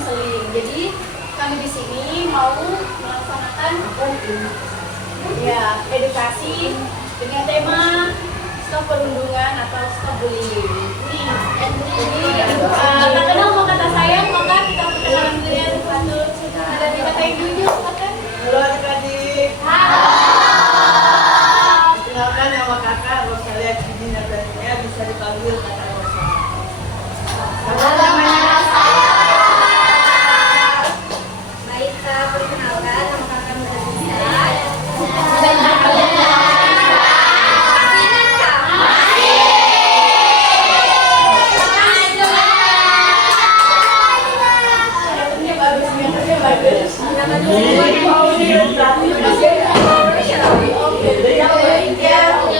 konseling. Jadi kami di sini mau melaksanakan ya edukasi dengan tema stop perundungan atau stop bullying. Jadi tak kenal mau kata sayang, maka kita perkenalan dulu ya satu. Ada dikatain dulu, silakan. Halo adik-adik. Halo. Kenalkan nama kakak Rosalia Cidi Natania, bisa dipanggil kakak Rosa. Halo namanya saya. Baik, perkenalkan nama kakak Mbak Dan namanya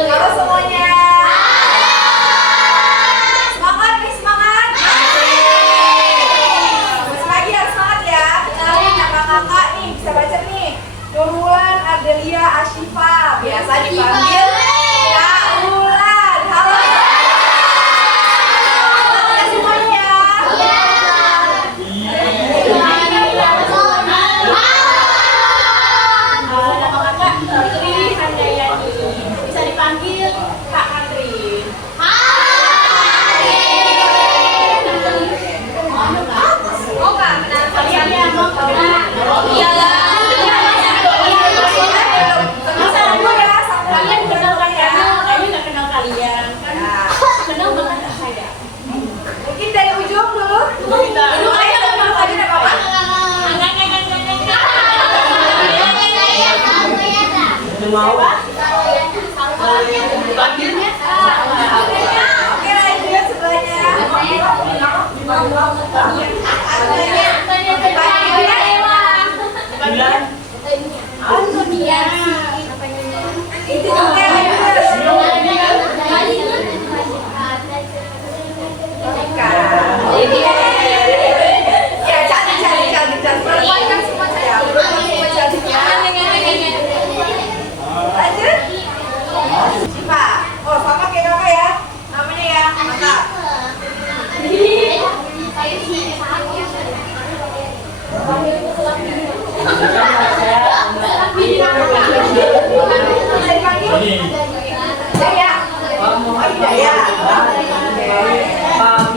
Halo semuanya. Semangat nih, semangat. Masih pagi harus semangat ya. Kenalin nama kakak nih, bisa baca nih. Nurwan Adelia Ashifa, biasa dipanggil Kak Ulan. Halo. Semangat semuanya. nama kakak Putri Handayani, bisa dipanggil Kak Andri. Mau nggak kenal Kalian ya mau kenal? Iyalah. Kalian kenal kan ya? Kayaknya nggak kenal kalian kan? Kenal banget nggak saya? Mungkin dari ujung dulu. Dulu aja kenal aja nggak apa-apa. Mau? Panggilnya Oke, lanjut sebelahnya. Bulan? Oke, ya cantik. Perempuan kan semua cantik. Lanjut. Siapa? Oh, sama kayak kakak ya. Namanya ya, mantap. Bisa dipanggil? Daya. Oh, Daya.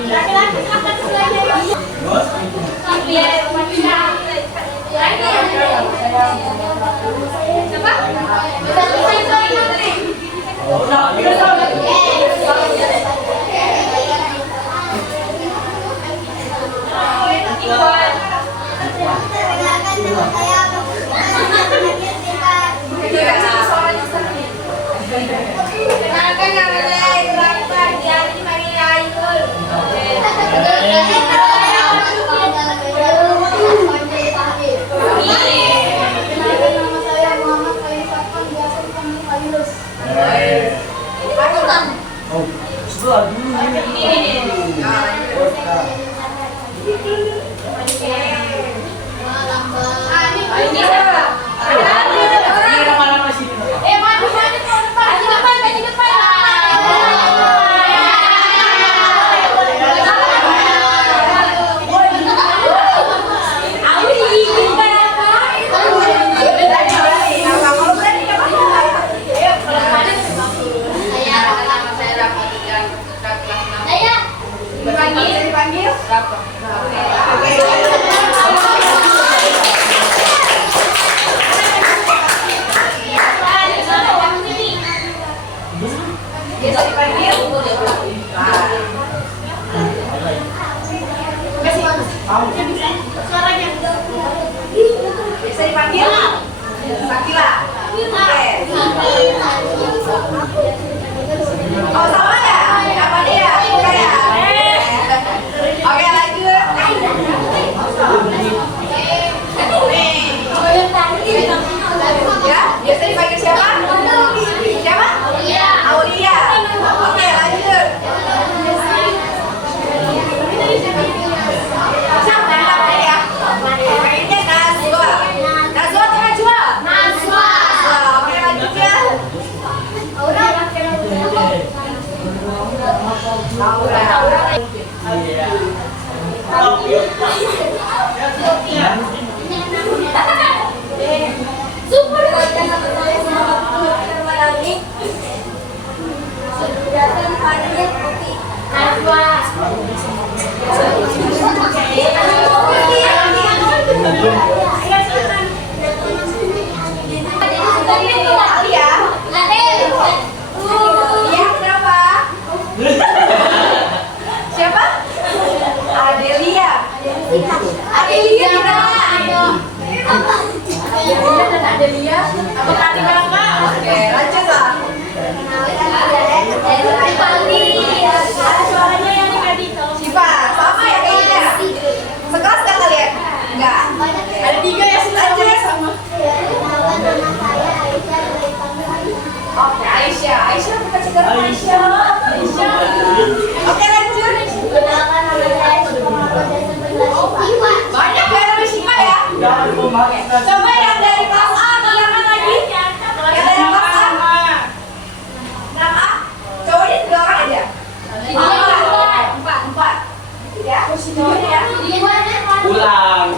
Laki-laki silakan sebelahnya. Kenalkan namanya Ibrahim, dia dipanggil Ainul. nama saya Muhammad Khalil Fatman, biasa dipanggil Khalilus. Oh, setelah dulu. Dipanggil? Bisa dipanggil? Suaranya. Bisa dipanggil? Sakila. Oke. Oh, sama ya? Apa dia? Bukan ya? Oke, lanjut. Ya, biasa dipanggil siapa? Siapa? Aulia. Oke, lanjut. Siapa namanya ya? Kayaknya Nazwa. Nazwa atau Najwa? Nazwa. Oke, lanjut ya. Adelia kita. Adelia dan Adelia. Apakah adik kakak? Oke, lanjut lah. Ada suaranya yang adik kalau Siva, sama ya kayaknya. Sekelas nggak kalian? Enggak. ada 3 ya suaranya sama. Oke, Aisyah. Aisyah kita cekar Aisyah. Oke, lanjut. Banyak ya dari Siva ya. Coba yang dari kelas A, bilangan lagi. Yang dari kelas A. 6A. Coba di belakang aja. 4. Ya, posisinya ya. Ulang.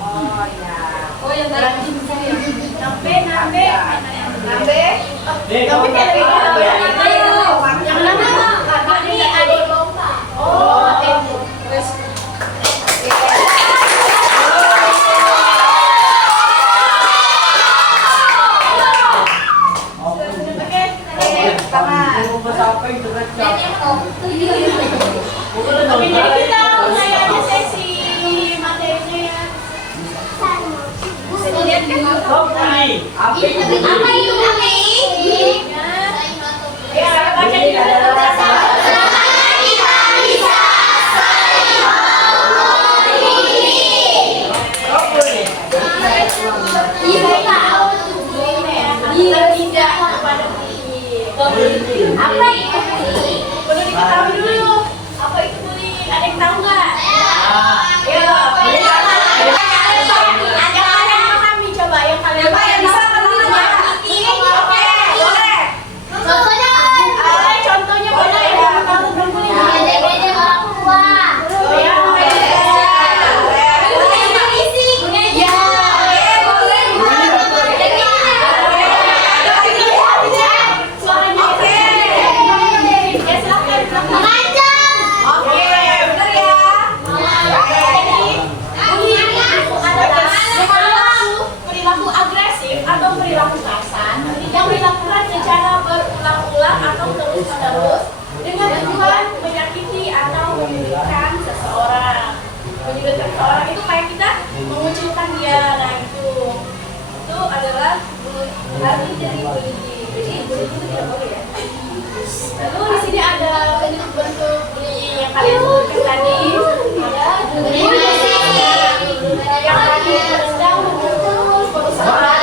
Oh iya. Oh yang tadi nambe. Nambe. Tapi kayak lebih yang mana? Ini adik lomba. Oh, terus Tangan. Oke, jadi kita mulai aja sesi materinya ya. Bisa dilihat kan? Ya, baca di tidak kepada bullying. Apa itu bullying? Perlu diketahui dulu. Apa itu bullying? Ada yang tahu nggak? Ya, ada yang memahami coba yang kalian. Coba yang bisa tangannya. Oke, boleh. Contohnya boleh ya. Tahu tentang bullying. Terus dengan tujuan menyakiti atau menyudutkan seseorang. Menyudutkan seseorang itu kayak kita mengucilkan dia, nah itu adalah arti dari bullying. Jadi bullying itu tidak boleh ya. Lalu di sini ada bentuk bullying yang kalian sebutkan tadi. Ada bullying yang tadi sedang memutus seseorang.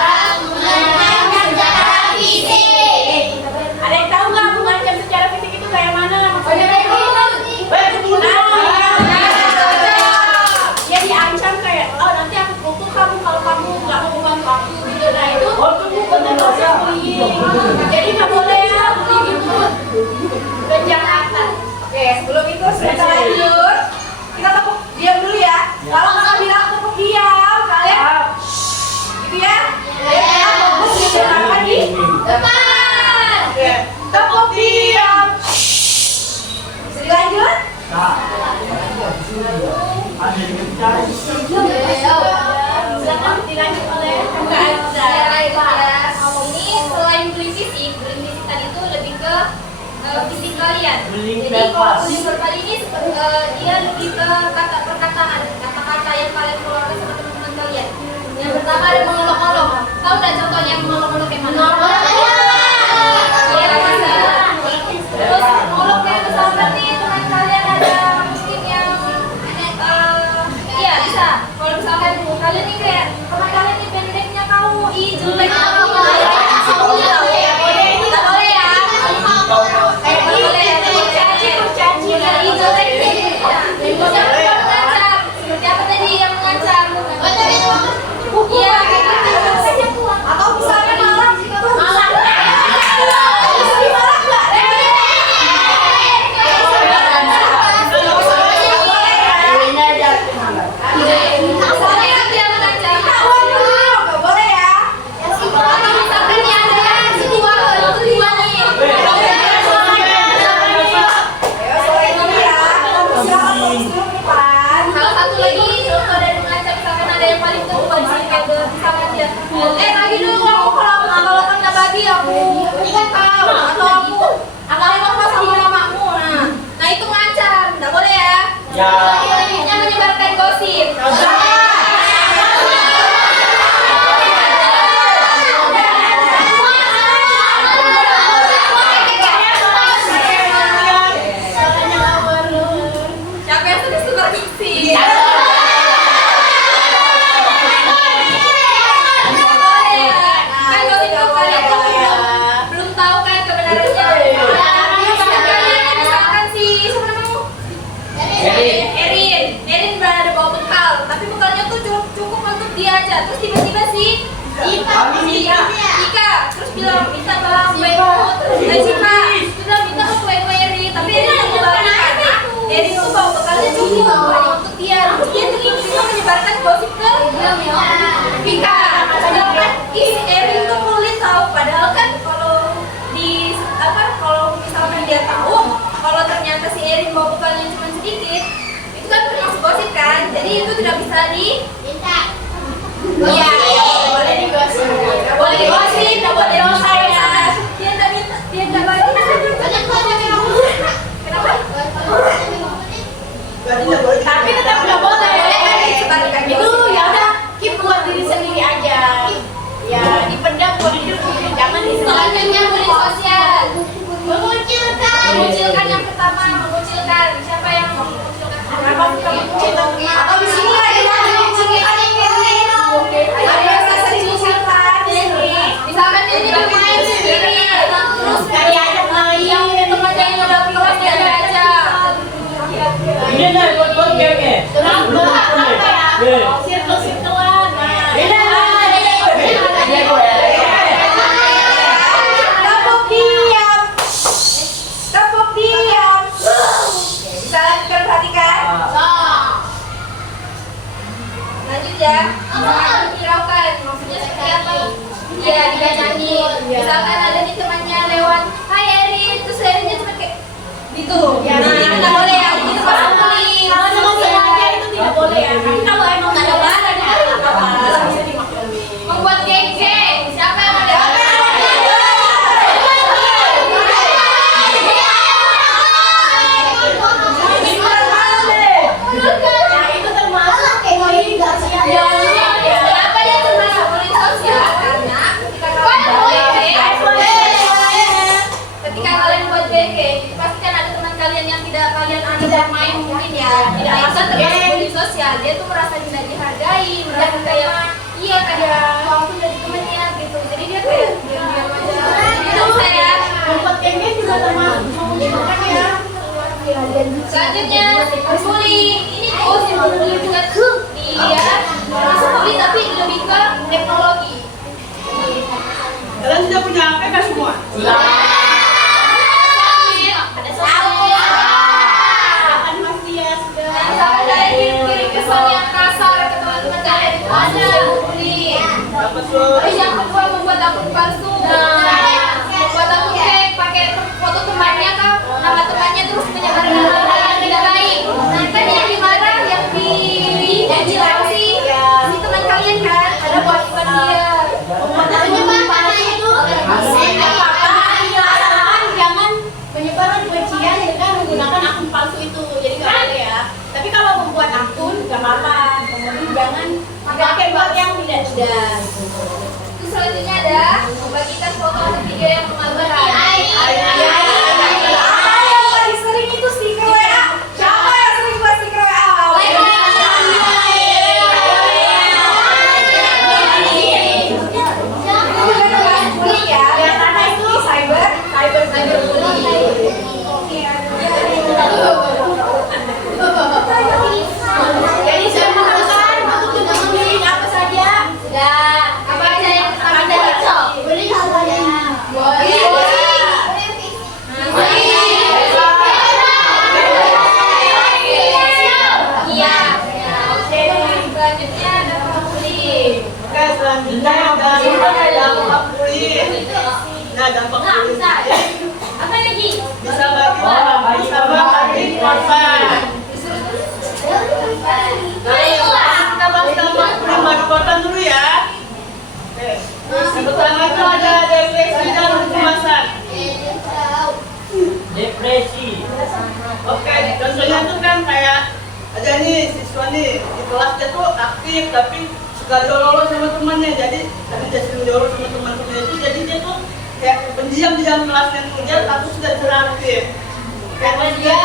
Ada yang tahu nggak mengancam secara fisik itu kayak mana? Maksudnya ya diancam kayak, oh nanti aku pukul kamu kalau kamu nggak mau membantu aku gitu. Nah itu bentuk bullying. Jadi nggak boleh ya bullying itu kejahatan. Oke, sebelum itu kita lanjut. Kita tepuk diam dulu ya. Kalau kakak bilang tepuk diam, kalian gitu ya. Kita fokus di belakang lagi. Oke, tepuk diam. Bisa dilanjut? Silakan dilanjut oleh Mbak Azza. Ini selain bullying fisik tadi itu lebih ke fisik kalian. Jadi kalau bullying verbal ini dia lebih ke perkataan, kata-kata yang kalian keluarkan sama teman-teman kalian. Yang pertama ada mengolok-olok. Tahu nggak contohnya mengolok-olok yang mana? Iya, bisa. Terus mengolok kayak misal berarti teman kalian ada mungkin yang iya bisa. Kalau misalkan kalian nih kayak teman kalian nih pendeknya kamu, jelek kamu. Atau misalnya malah lagi dulu kalau kan nggak bagi aku kan tahu atau aku akalin apa sama mamamu nah itu ngancam nggak boleh ya. Selanjutnya menyebarkan baca. Terus tiba-tiba si Ika terus bilang minta bawa kue terus Siva bilang minta bawa kue Eri, tapi Eri nggak mau bawa karena Eri itu bawa bekalnya cukup hanya untuk dia. Terus dia tuh bisa menyebarkan gosip ke Vika. Padahal kan Eri itu pelit tahu, padahal kan kalau misalkan dia tahu kalau ternyata si Erin bawa bekalnya cuma sedikit, itu kan termasuk gosip kan, jadi itu tidak bisa minta. Iya, boleh digosip, boleh digosip, tidak boleh dosa ya. Dia tidak minta, dia tidak bagi. Kenapa? Tapi tetap nggak boleh. Itu ya udah, keep buat diri sendiri aja. Ya dipendam buat diri sendiri, jangan disebarkan. Selanjutnya bullying sosial. Mengucilkan yang pertama, mengucilkan. Siapa yang mau mengucilkan? Atau di sini ada mengucilkan ini. Ada yang sering mengucilkan. Misalkan dia tidak main sendiri, terus Diajak main. yang temannya yang udah pindah dia ajak. Ini nih buat game-nya. Kenapa? Apa ya? Sirkel-sirkelan. Tepuk diam. Bisa lanjutkan, perhatikan. Lanjut ya. Hiraukan, maksudnya seperti apa? Ya, dia nyanyi. Misalkan ada di temannya lewat, "Hai Erin," terus Erinnya cuma kayak gitu. Ya, Nah, itu nggak boleh ya. Itu pasti bullying. Kalau memang sengaja itu tidak boleh ya. Tapi kalau emang nggak ada bahan ya, apa-apa. Bisa dimaklumi. Membuat geng-geng. Siapa yang ada? Ya itu termasuk bullying sosial. Kenapa dia termasuk bullying sosial? Karena ketika kalian buat geng-geng, itu pasti kan ada teman kalian yang tidak kalian ajak main mungkin ya. Tidak bisa termasuk bullying sosial. Dia tuh merasa tidak dihargai, merasa kayak iya kayak waktu dari temennya gitu. Jadi dia kayak diam-diam aja. Itu saya. Membuat geng-geng juga termasuk mengucilkan ya. Selanjutnya bullying. Ini bullying juga dia termasuk bullying tapi lebih ke teknologi. Kalian sudah punya HP kan semua? Ada sosmed. Kan pasti ya sudah. Misalkan kalian kirim pesan yang kasar ke teman-teman kalian itu ada bullying. Apa tuh? Terus yang kedua membuat akun palsu. Membuat akun fake pakai foto temannya kan, nama temannya terus menyebarkan hal-hal yang tidak baik. Nah kan yang dimarah yang dijilat si teman kalian kan ada kewajiban dia. Jangan menyebarkan kebencian dengan menggunakan akun palsu itu, jadi nggak boleh ya. Tapi kalau membuat akun nggak apa-apa, kemudian jangan dipakai buat yang tidak. Terus selanjutnya ada membagikan foto atau video yang memalukan. Yang paling sering itu stiker WA. Siapa yang sering buat stiker WA? Bullying ya. Karena itu cyber bullying. Jadi saya mengatakan untuk bullying apa saja? Sudah. Apa aja yang ada itu? Bullying semuanya. Iya. Selanjutnya ada bullying. Oke, selanjutnya dampak bullying. Nah, dampak bullying Apa lagi? bisa bagi korban. Kita bahas dampak bullying bagi korban dulu ya. Oke. Yang pertama itu ada depresi dan kecemasan. Depresi. Oke, contohnya tuh kan kayak ada nih siswa nih di kelas dia tuh aktif tapi suka diolok sama temannya, jadi tadi dia sering diolok sama teman-temannya itu, jadi dia tuh kayak pendiam di dalam kelasnya tuh, dia takut sudah tidak aktif. Karena dia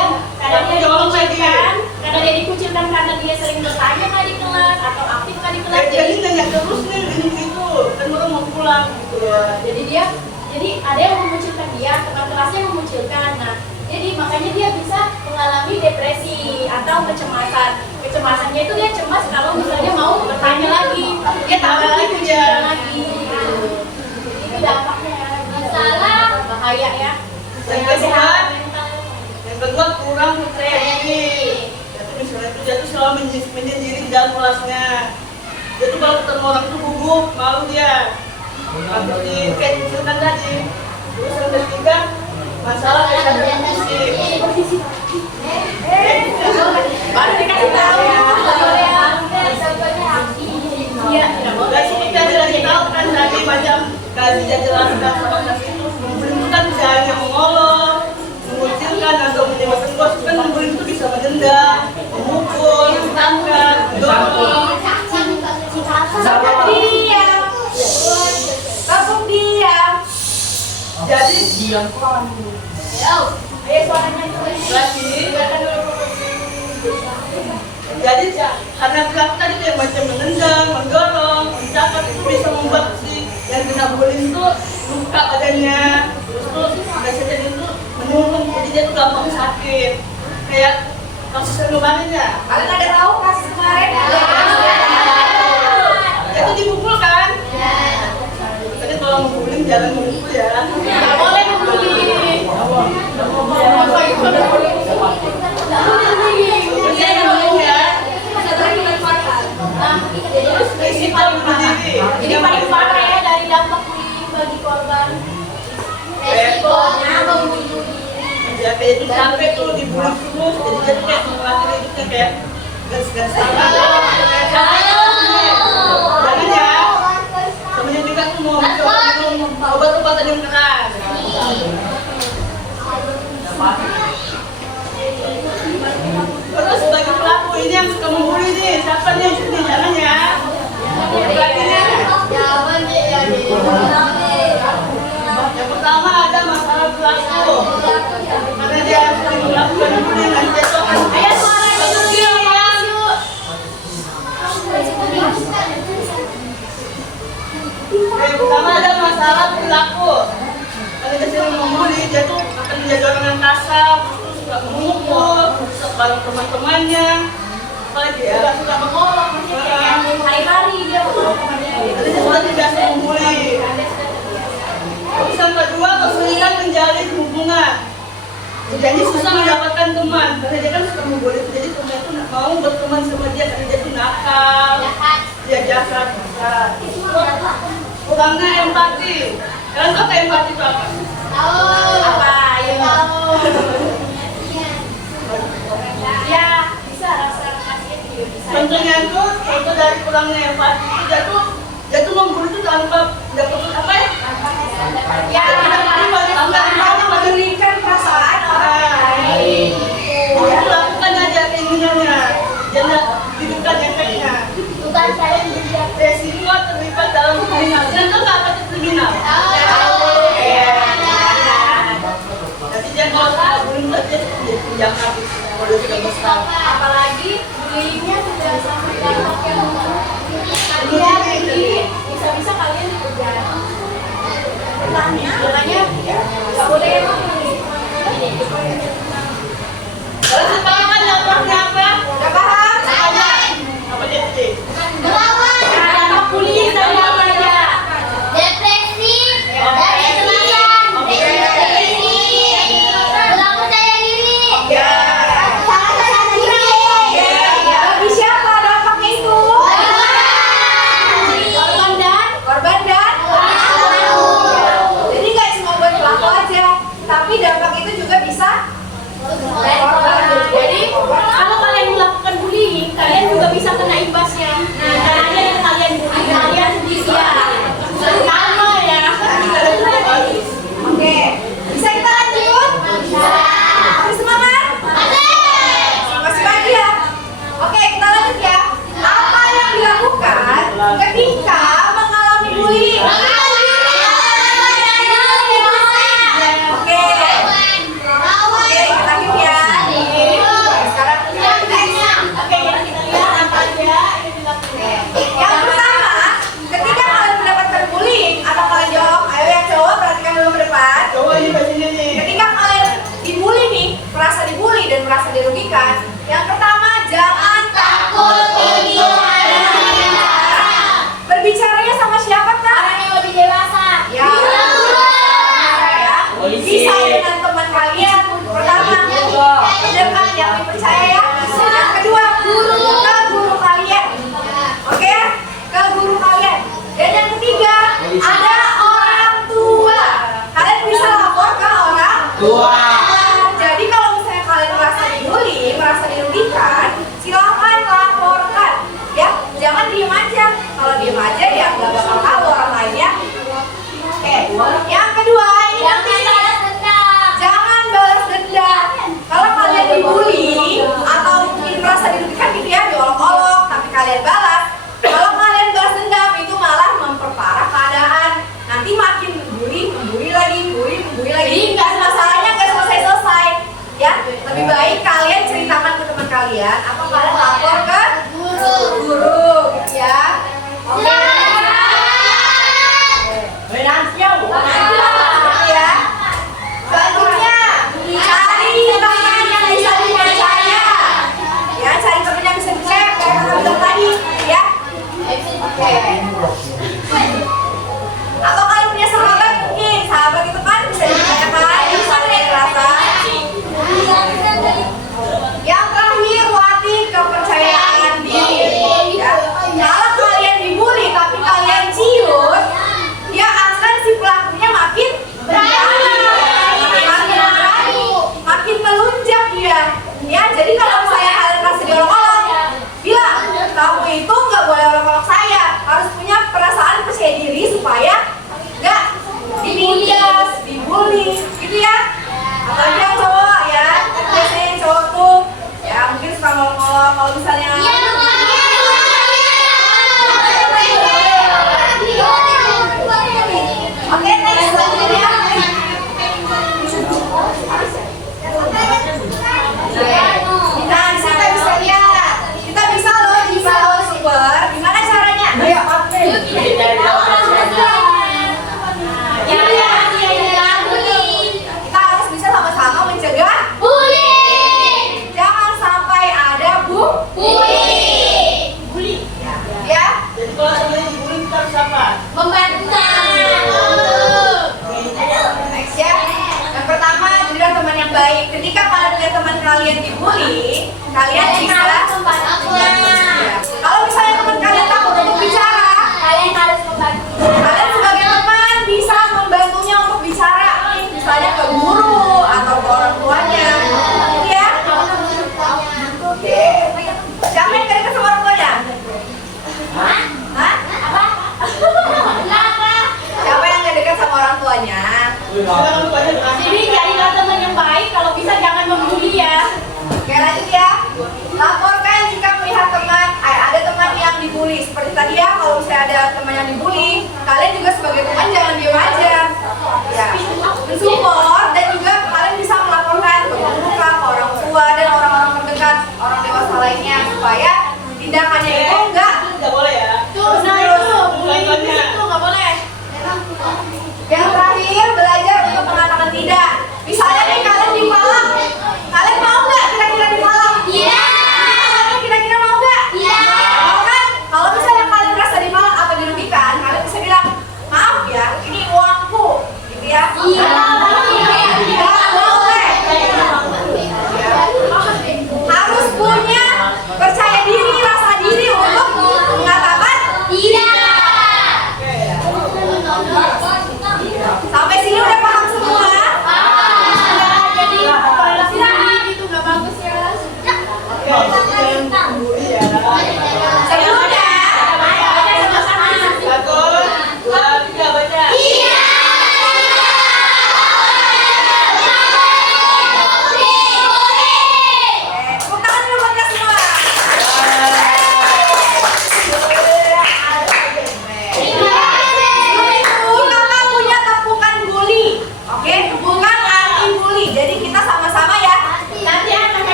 diolok lagi. karena dia dikucilkan karena dia sering bertanya nggak di kelas atau aktif nggak di kelas. Jadi nanya terus nih gini gitu, kan baru mau pulang gitu ya. Jadi ada yang memunculkan dia, teman kelasnya memunculkan. Nah, jadi makanya dia bisa mengalami depresi atau kecemasan. Kecemasannya itu dia cemas kalau misalnya mau bertanya lagi. Dia kelasnya. Dia tuh kalau ketemu orang tuh gugup, malu dia. Seperti kayak cerita tadi. Terus yang ketiga, masalah kesadaran fisik. Baru dikasih tahu. Iya. Dan seperti yang tadi tahu kan tadi macam kasih jelaskan sama kasih itu membeli itu kan bisa hanya mengolok, mengucilkan atau menyebabkan gosip kan membeli itu bisa menendang, memukul, mentangkan, mendorong. Sampai diam. Langsung diam. Jadi Diam. Ayo suaranya lagi jadi karena perilaku tadi kayak macam menendang, mendorong, mencatat itu bisa membuat si yang kena bullying itu luka badannya, terus biasanya itu menurun, jadi dia tuh gampang sakit. Kayak kasus yang kemarin ya, Kalian ada tahu kasus kemarin? dia tuh dipukul kan? Jadi kalau mau bullying jangan memukul ya. Nggak boleh membuli. Dia yang bullying ya. Ini paling parah ya dari dampak bullying bagi korban. Resikonya membunuh diri. Ya kayak itu sampai tuh dibully terus, jadi dia tuh kayak mengelatih hidupnya kayak gas-gas tangan. Jangan ya, temennya juga tuh mau minum obat-obatan yang keras. Terus sebagai pelaku ini yang suka membuli nih, siapa nih yang sedih? Jangan ya. Yang pertama ada masalah pelaku, karena dia sering melakukan bullying dan dia tuh akan Ayo suaranya dulu yuk. Yang pertama ada masalah perilaku. Kalau dia sering membuli, dia tuh akan menjadi orang yang kasar, terus suka memukul, suka bareng teman-temannya. Apalagi ya, suka mengolok, Hari-hari dia mau temannya. jadi dia sudah terbiasa membuli. Terus yang kedua, kesulitan menjalin hubungan. Jadi susah mendapatkan teman, karena dia kan suka membuli. Jadi teman itu nggak mau berteman sama dia, karena dia tuh nakal, dia jahat. Kurangnya empati. Kalian tahu empati itu apa? Apa? Ayo. Ya, bisa rasa kasihan juga bisa. Contohnya itu, contoh dari kurangnya empati itu dia tuh membuli itu tanpa dapat apa ya? Ya, Tanpa memberikan perasaan orang lain. Dia lakukan aja keinginannya, dia nggak hidupkan efeknya. Bukan saya yang berbuat. Resiko terlibat dalam kriminal. Dan itu nggak apa itu kriminal. Jadi dia kalau bullying dia jadi penjahat. Kalau dia sudah besar. apalagi bullyingnya sudah sampai dampak yang kalian ini bisa-bisa kalian dipejar. Makanya nggak boleh emang. Kalau saya tahu kan dampaknya apa? Gak paham? Apa dia sih? Melawan. Dampak bullying tadi apa aja? Depresi. Dan kecemasan. Depresi. Kurang percaya diri. Ya. Salah percaya diri. kalian balas. Kalau kalian balas dendam itu malah memperparah keadaan. Nanti makin membuli lagi. Nggak masalahnya nggak selesai. Ya, lebih baik kalian ceritakan ke teman kalian atau kalian lapor ke guru, gitu ya. Oke. Ya. Selanjutnya, cari teman yang bisa dipercaya. Ya, cari teman yang bisa dipercaya kayak kata bilang tadi, ya. Oke. Atau kalian punya sahabat mungkin, sahabat itu kan bisa dipercayakan, bisa dirasa. Yang terakhir, latih kepercayaan diri. Ya. Kalau kalian dibully tapi kalian ciut, ya akan si pelakunya makin berani, makin melunjak dia. Ya, jadi kalau misalnya kalian merasa diolok-olok, bilang kamu itu nggak boleh olok-olok saya, harus punya perasaan percaya diri supaya nggak ditindas, dibully, gitu ya. Apalagi yang cowok ya, biasanya yang cowok tuh ya mungkin suka ngolok-ngolok kalau misalnya. Oke, next selanjutnya. Nah, di sini kita bisa lihat, kita bisa loh di follow super. Gimana caranya? Ayo, kita harus bisa sama-sama mencegah bullying. Jangan sampai ada bullying. Ya. Jadi kalau sebenarnya dibully kita harus apa? Next ya. Yang pertama, jadilah teman yang baik. Ketika kalian lihat teman kalian dibully, kalian bisa. Ya. Kalau misalnya teman kalian takut untuk bicara, Kalian harus membantu. kalian sebagai teman bisa membantunya untuk bicara, misalnya ke guru atau ke orang tuanya. Ya. Oke. Siapa yang dekat sama orang tuanya? Hah? Siapa yang gak dekat sama orang tuanya? Sekarang lu aja berhasil. Jadi jadilah teman yang baik, kalau bisa jangan membuli ya. Oke, lanjut ya. Laporkan jika melihat ada teman yang dibully. Seperti tadi ya, kalau misalnya ada teman yang dibully, kalian juga sebagai teman jangan diam aja. Ya, mensupport dan juga kalian bisa melaporkan ke guru, ke orang tua dan orang-orang terdekat, orang dewasa lainnya supaya tindakannya itu enggak. Nggak boleh ya. Nah itu, bullying di situ nggak boleh. Yang terakhir, belajar untuk mengatakan tidak. Misalnya nih kalian dipalak, kalian mau nggak kira-kira dipalak? Iya. Kalian kira-kira mau nggak? Iya. Mau kan? Kalau misalnya kalian merasa dipalak atau dirugikan, kalian bisa bilang, maaf ya, ini uangku, gitu ya. Iya. Nggak boleh. Harus punya percaya diri, rasa diri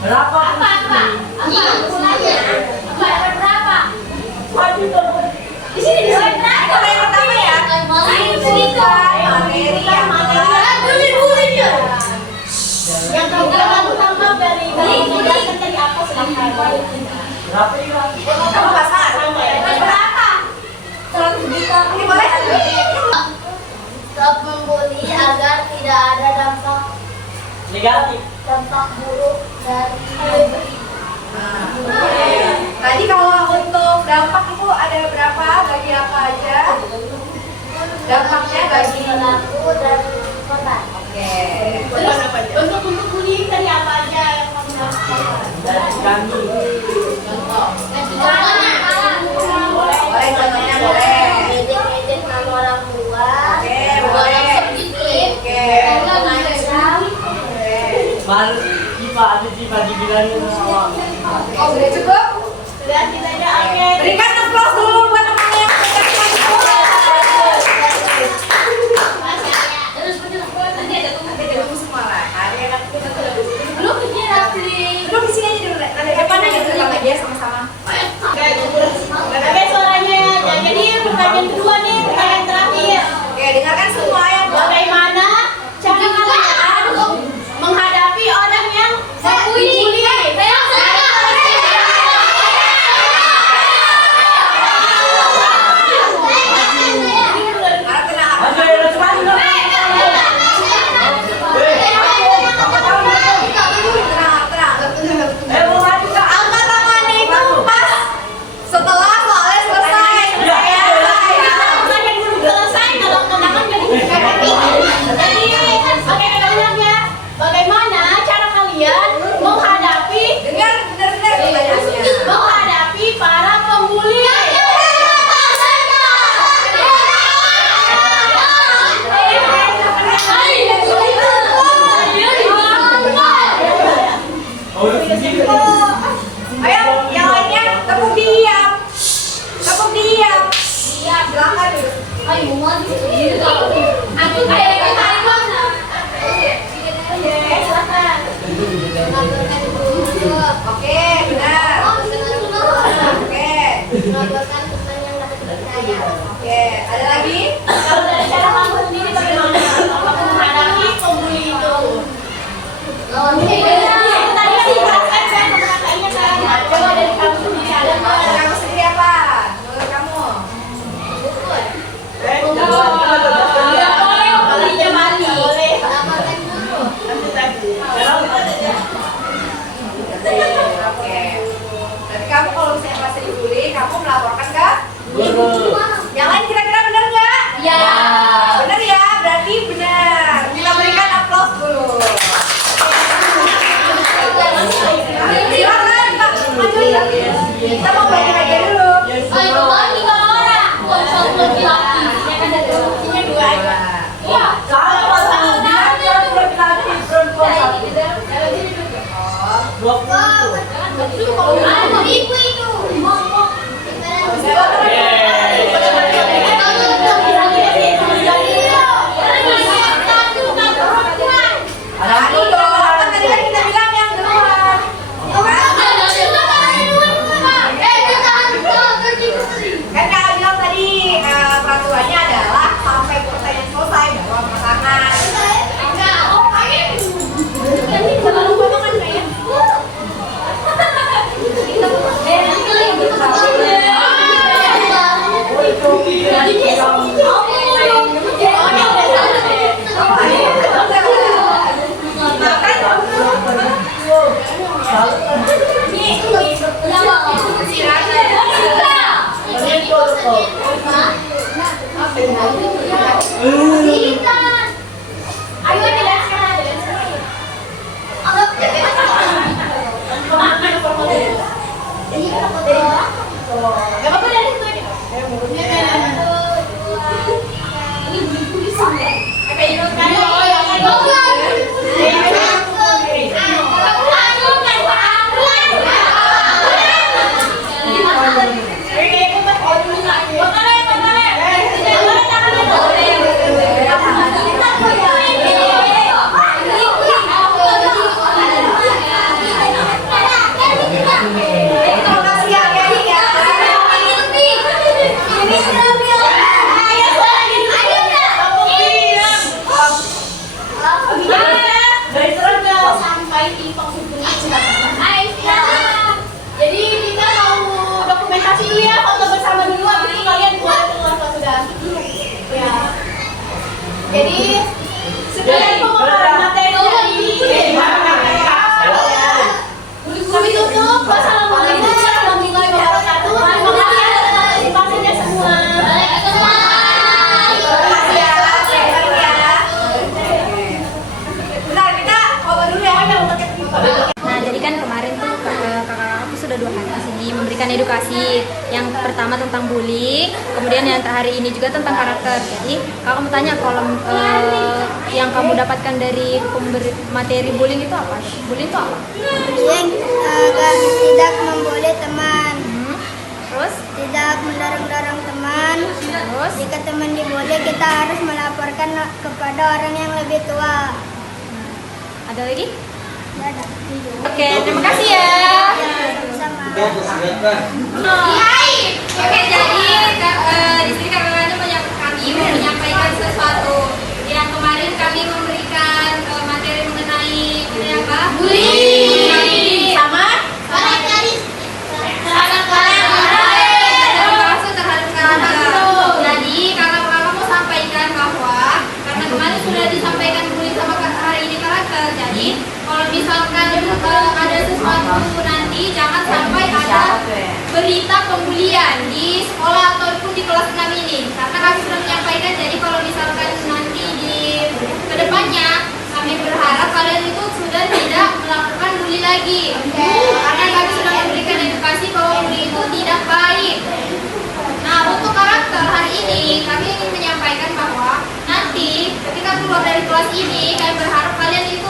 Berapa? Apa? Mulanya. Dapat berapa? Di sini berapa? Yang pertama ya. Bukan materi yang Yang pertama dari apa silahkan. Berapa ini? kamu pasangan. Berapa? 100 juta. Ini boleh? Stop membuli agar tidak ada Negatif. dampak buruk dari Tadi kalau untuk dampak itu ada berapa? Bagi apa aja? Dampaknya bagi pelaku dan korban. Oke. Untuk bullying tadi apa aja yang kamu lakukan? Dari kami. Contohnya, Boleh contohnya boleh. ngejek-ngejek nama orang tua, Oke, orang boleh. sedikit, Oke. karena mengancam. Baru Jipa ada Jipa dibilangin awak. Oh, sudah cukup? Sudah tidak ada angin. Berikan aplaus dulu buat teman yang sudah Terus nanti ada Tunggu semua lah. Ada yang belum kerja Rafli. Duduk di sini aja dulu. Ada depan aja dulu aja ya sama-sama. Oke suaranya ya. Jadi pertanyaan kedua nih, pertanyaan terakhir. Oke, dengarkan semua yang Bagaimana cara kalian menghadapi orang yang dibully? harap tenang. Ada yang cepat dulu. Tenang. Mau maju kak? Angkat tangannya itu pas setelah soalnya selesai. Ya. Pertanyaan belum selesai kalau tangan jadi Jadi, oke kita ulang ya. Bagaimana cara kalian menghadapi Dengar benar-benar pertanyaannya. menghadapi para pembuli? Oh, ini. Ayo, yang lainnya tepuk diam. Tepuk diam. Diam, silakan dulu. Ayo, mau aku kayak mana? Silakan. Melaporkan dulu. Oke, benar. Oke. Melaporkan teman yang dapat dipercaya. Oke, ada lagi? Kalau dari cara kamu sendiri bagaimana kamu menghadapi pembuli itu? Lawan Itu tadi kan dijelaskan kan kata-katanya kan. Coba dari kamu sendiri ada nggak? Kamu sendiri apa? Menurut kamu? Nggak boleh pembulinya mati. Boleh. Laporkan dulu. Oke. Berarti kamu kalau misalnya merasa dibully, kamu melaporkan nggak? Guru. Yang lain kira-kira benar nggak? Ya. Benar ya, berarti benar. Kita berikan aplaus dulu. Silakan Pak, maju. Kita mau bagi-bagi dulu. Ayo, bagi ke orang. Bukan satu laki-laki. Ya kan ada buktinya dua aja. Iya. Salah pasang. Dia laki perempuan satu. 20 itu. Ibu itu. Mau. Yeay. edukasi. Yang pertama tentang bullying, kemudian yang hari ini juga tentang karakter. Jadi kakak mau tanya, kalau yang kamu dapatkan dari materi bullying itu apa? Bullying itu apa? Yang agar tidak membuli teman, Terus? tidak mendorong-dorong teman. Terus? Jika teman dibully, kita harus melaporkan kepada orang yang lebih tua. Ada lagi? Dadah. Oke, terima kasih ya. Sama. Oke, jadi di sini kami menyampaikan sesuatu. Yang kemarin kami memberikan materi mengenai ini apa? Bullying. Sama? Masuk terhadap karakter. Jadi kakak-kakak mau sampaikan bahwa karena kemarin sudah disampaikan bullying sama hari ini karakter. Jadi kalau misalkan ada sesuatu nanti jangan sampai ada berita pembulian di sekolah ataupun di kelas 6 ini, karena kami sudah menyampaikan. Jadi kalau misalkan nanti di kedepannya kami berharap kalian itu sudah tidak melakukan bully lagi, karena kami sudah memberikan edukasi bahwa bully itu tidak baik. Nah, untuk karakter hari ini kami ingin menyampaikan bahwa nanti ketika keluar dari kelas ini kami berharap kalian itu